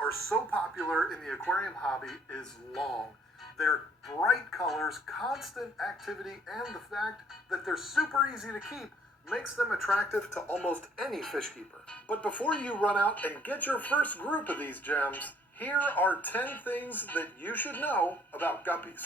are so popular in the aquarium hobby is long. Their bright colors, constant activity, and the fact that they're super easy to keep makes them attractive to almost any fish keeper. But before you run out and get your first group of these gems, here are 10 things that you should know about guppies.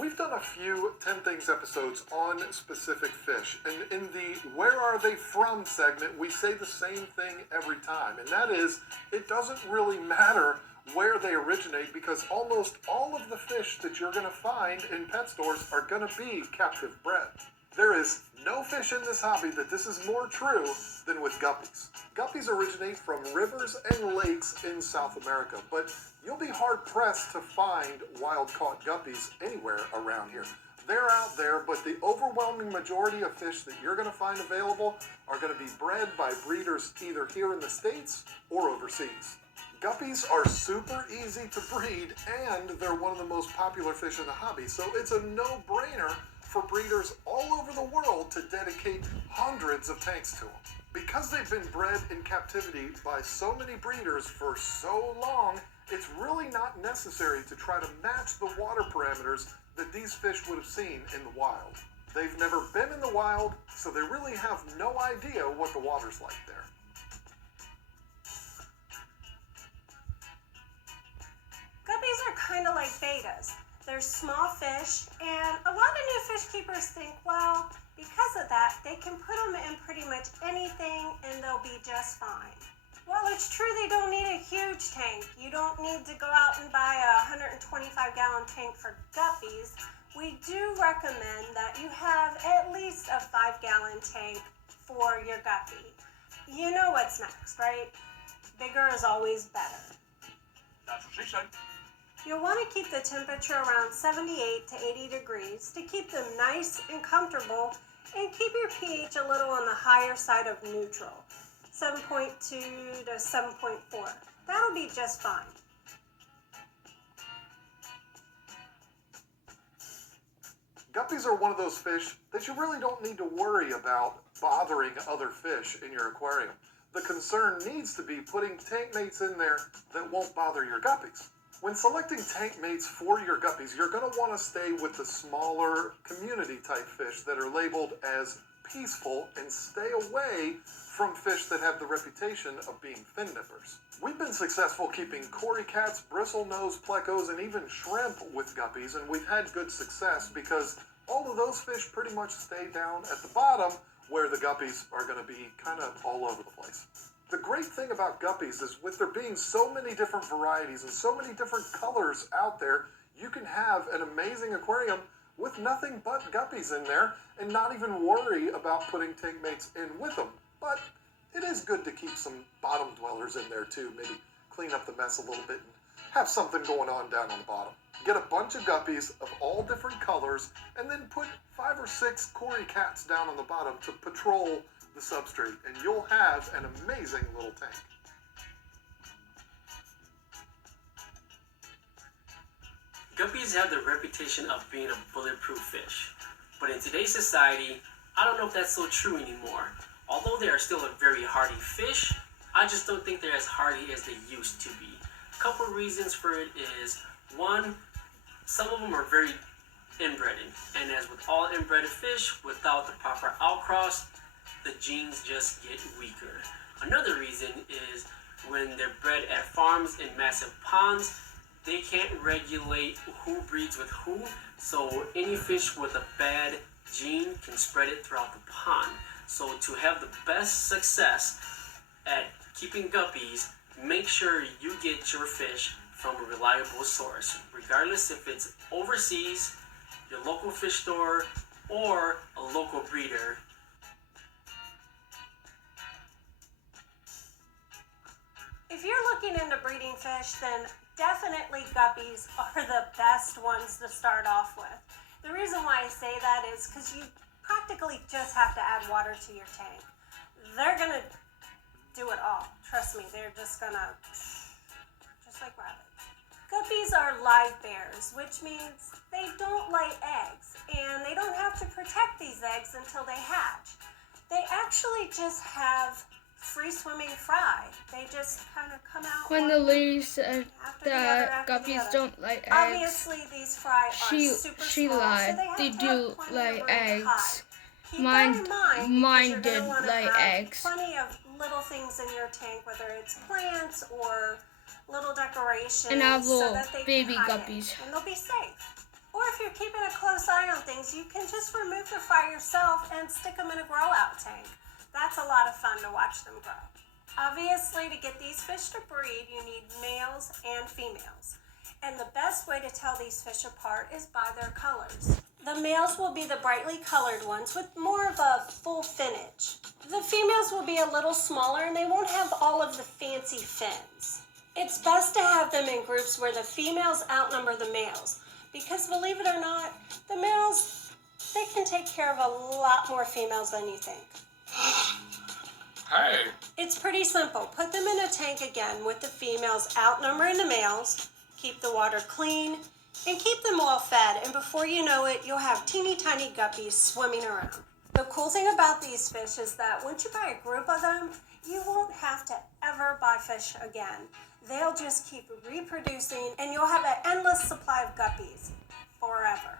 We've done a few 10 Things episodes on specific fish, and in the Where Are They From segment, we say the same thing every time, and that is, it doesn't really matter where they originate because almost all of the fish that you're going to find in pet stores are going to be captive bred. There is no fish in this hobby that this is more true than with guppies. Guppies originate from rivers and lakes in South America, but you'll be hard-pressed to find wild-caught guppies anywhere around here. They're out there, but the overwhelming majority of fish that you're going to find available are going to be bred by breeders either here in the States or overseas. Guppies are super easy to breed, and they're one of the most popular fish in the hobby, so it's a no-brainer for breeders all over the world to dedicate hundreds of tanks to them. Because they've been bred in captivity by so many breeders for so long, it's really not necessary to try to match the water parameters that these fish would have seen in the wild. They've never been in the wild, so they really have no idea what the water's like there. Guppies are kind of like betas. They're small fish, and a lot of new fish keepers think, well, because of that, they can put them in pretty much anything and they'll be just fine. Well, it's true they don't need a huge tank. You don't need to go out and buy a 125-gallon tank for guppies. We do recommend that you have at least a 5-gallon tank for your guppy. You know what's next, right? Bigger is always better. That's what she said. You'll want to keep the temperature around 78 to 80 degrees to keep them nice and comfortable, and keep your pH a little on the higher side of neutral, 7.2 to 7.4. That'll be just fine. Guppies are one of those fish that you really don't need to worry about bothering other fish in your aquarium. The concern needs to be putting tank mates in there that won't bother your guppies. When selecting tank mates for your guppies, you're going to want to stay with the smaller community type fish that are labeled as peaceful and stay away from fish that have the reputation of being fin nippers. We've been successful keeping cory cats, bristlenose plecos, and even shrimp with guppies, and we've had good success because all of those fish pretty much stay down at the bottom where the guppies are going to be kind of all over the place. The great thing about guppies is with there being so many different varieties and so many different colors out there, you can have an amazing aquarium with nothing but guppies in there and not even worry about putting tank mates in with them. But it is good to keep some bottom dwellers in there too, maybe clean up the mess a little bit and have something going on down on the bottom. Get a bunch of guppies of all different colors and then put 5 or 6 cory cats down on the bottom to patrol the substrate, and you'll have an amazing little tank. Guppies have the reputation of being a bulletproof fish, but in today's society, I don't know if that's so true anymore. Although they are still a very hardy fish, I just don't think they're as hardy as they used to be. A couple reasons for it is, one, some of them are very inbreeding, and as with all inbred fish, without the proper outcross, the genes just get weaker. Another reason is when they're bred at farms in massive ponds, they can't regulate who breeds with who, so any fish with a bad gene can spread it throughout the pond. So to have the best success at keeping guppies, make sure you get your fish from a reliable source, regardless if it's overseas, your local fish store, or a local breeder. If you're looking into breeding fish, then definitely guppies are the best ones to start off with. The reason why I say that is because you practically just have to add water to your tank. They're going to do it all. Trust me, they're just going to, just like rabbits. Guppies are live bears, which means they don't lay eggs, and they don't have to protect these eggs until they hatch. They actually just have free swimming fry. They just kind of come out When one the lady said after the other, that after the guppies other. don't like eggs, Obviously, these fry are she super lied. small, so They have do to have plenty like of room to hide. eggs. Keep Mine- that in mind mine because you're did gonna want to lay have eggs. plenty of little things in your tank, whether it's plants or little decorations, And I have so little that they baby can hide guppies. it, and they'll be safe. Or if you're keeping a close eye on things, you can just remove the fry yourself and stick them in a grow-out tank. That's a lot of fun to watch them grow. Obviously, to get these fish to breed, you need males and females. And the best way to tell these fish apart is by their colors. The males will be the brightly colored ones with more of a full finnage. The females will be a little smaller and they won't have all of the fancy fins. It's best to have them in groups where the females outnumber the males, because believe it or not, the males, they can take care of a lot more females than you think. Hey. It's pretty simple. Put them in a tank again with the females outnumbering the males, keep the water clean, and keep them well fed, and before you know it, you'll have teeny tiny guppies swimming around. The cool thing about these fish is that once you buy a group of them, you won't have to ever buy fish again. They'll just keep reproducing, and you'll have an endless supply of guppies forever.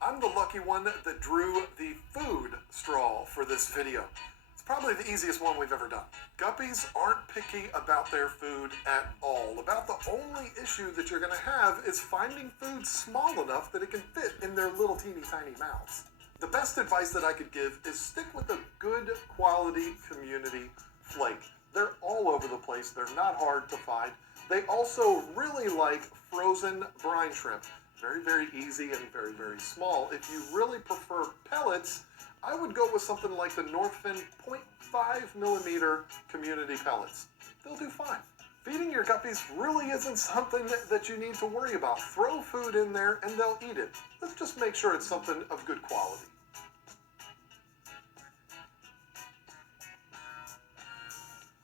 I'm the lucky one that drew the food straw for this video. It's probably the easiest one we've ever done. Guppies aren't picky about their food at all. About the only issue that you're going to have is finding food small enough that it can fit in their little teeny tiny mouths. The best advice that I could give is stick with a good quality community flake. They're all over the place. They're not hard to find. They also really like frozen brine shrimp. Very, very easy and very, very small. If you really prefer pellets, I would go with something like the Northfin 0.5 millimeter community pellets. They'll do fine. Feeding your guppies really isn't something that you need to worry about. Throw food in there and they'll eat it. Let's just make sure it's something of good quality.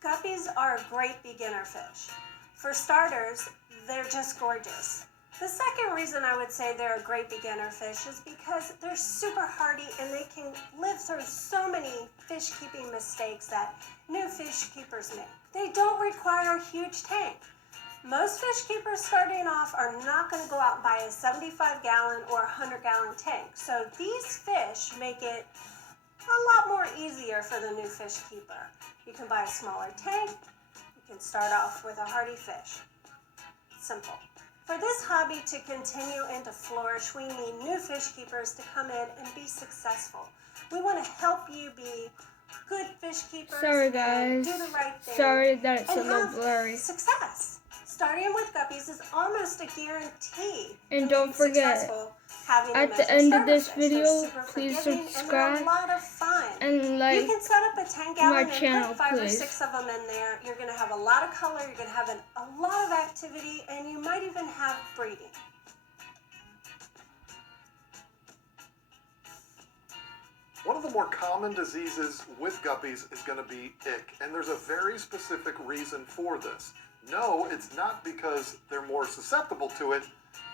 Guppies are a great beginner fish. For starters, they're just gorgeous. The second reason I would say they're a great beginner fish is because they're super hardy and they can live through so many fish keeping mistakes that new fish keepers make. They don't require a huge tank. Most fish keepers starting off are not going to go out and buy a 75-gallon or 100-gallon tank. So these fish make it a lot more easier for the new fish keeper. You can buy a smaller tank. You can start off with a hardy fish. Simple. For this hobby to continue and to flourish, we need new fish keepers to come in and be successful. We want to help you be good fish keepers. Sorry and guys. do the right thing. Sorry that it's a and little have blurry. success. Starting with guppies is almost a guarantee. And to don't be forget, successful having at them the as a end of starter this fish. video, They're super please forgiving, and subscribe they're a lot of fun. and like you can set up a 10-gallon my and channel, put 5 or please. 6 of them in there. You're going to have a lot of color, you're going to have a lot of activity, and you might even have breeding. One of the more common diseases with guppies is going to be ick, and there's a very specific reason for this. No, it's not because they're more susceptible to it.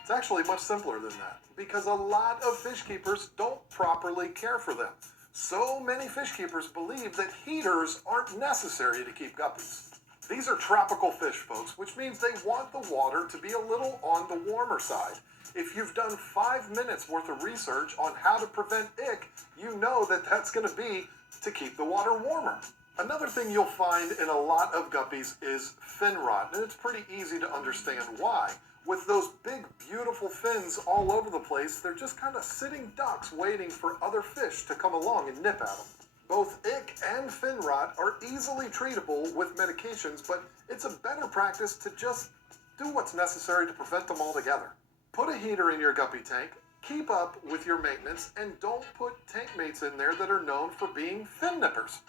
It's actually much simpler than that, because a lot of fish keepers don't properly care for them. So many fish keepers believe that heaters aren't necessary to keep guppies. These are tropical fish, folks, which means they want the water to be a little on the warmer side. If you've done 5 minutes worth of research on how to prevent ick, you know that that's going to be to keep the water warmer. Another thing you'll find in a lot of guppies is fin rot, and it's pretty easy to understand why. With those big, beautiful fins all over the place, they're just kind of sitting ducks waiting for other fish to come along and nip at them. Both ick and fin rot are easily treatable with medications, but it's a better practice to just do what's necessary to prevent them altogether. Put a heater in your guppy tank, keep up with your maintenance, and don't put tank mates in there that are known for being fin nippers.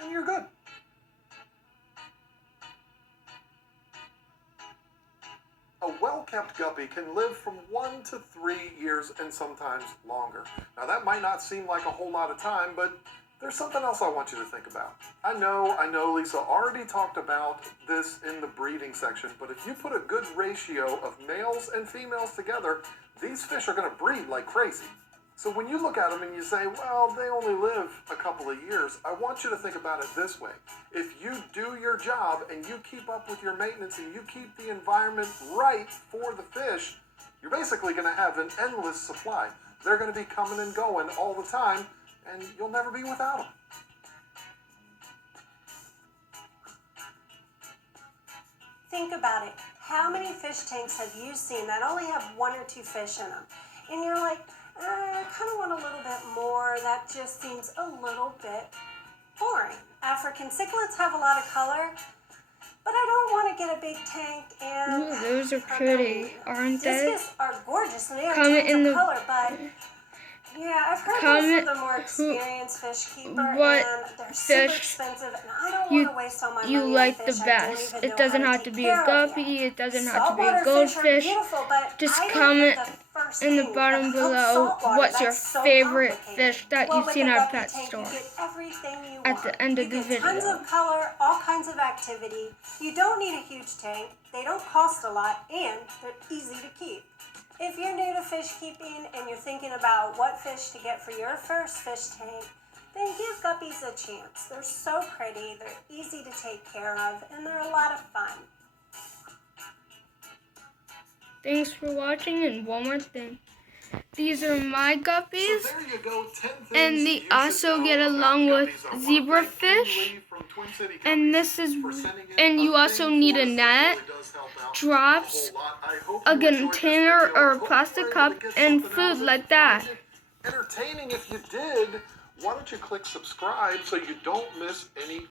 And you're good. A well-kept guppy can live from 1 to 3 years and sometimes longer. Now that might not seem like a whole lot of time, but There's something else I want you to think about. I know Lisa already talked about this in the breeding section, but if you put a good ratio of males and females together, these fish are going to breed like crazy. So when you look at them and you say, well, they only live a couple of years, I want you to think about it this way. If you do your job and you keep up with your maintenance and you keep the environment right for the fish, you're basically going to have an endless supply. They're going to be coming and going all the time, and you'll never be without them. Think about it. How many fish tanks have you seen that only have 1 or 2 fish in them? And you're like, I kind of want a little bit more. That just seems a little bit boring. African cichlids have a lot of color, but I don't want to get a big tank and... Ooh, those are pretty, aren't they? Discus are gorgeous and they have Comment tons in of the- color, but... Yeah, I've heard Comment most of the more experienced fish keeper, what and they're super fish expensive, and I don't you- want to waste all my You money like on the fish I don't best. even It know doesn't how have to be a take care of guppy, yet. it doesn't have to be a Saltwater fish are goldfish. beautiful, but Just I don't comment think the first in the thing bottom about below saltwater, what's your that's so favorite complicated. fish that Well, you've with seen a at guppy pet tank, store. You get everything you At want. the end of you the get tons video. of color, all kinds of activity. You don't need a huge tank. They don't cost a lot, and they're easy to keep. If you're new to fish keeping and you're thinking about what fish to get for your first fish tank, then give guppies a chance. They're so pretty, they're easy to take care of, and they're a lot of fun. Thanks for watching, and one more thing. These are my So guppies, there you go, 10 things and that they you should also know get about along with guppies. I wanna thank zebrafish, Kimberly from Twin City and Guppies this is, for sending in and you a also thing need for a us that net, really does help out drops, a whole lot. I hope a you enjoyed this container video. I or a hope plastic you were cup, able to get and something out of food it. like that. Find it entertaining. If you did, why don't you click subscribe so you don't miss any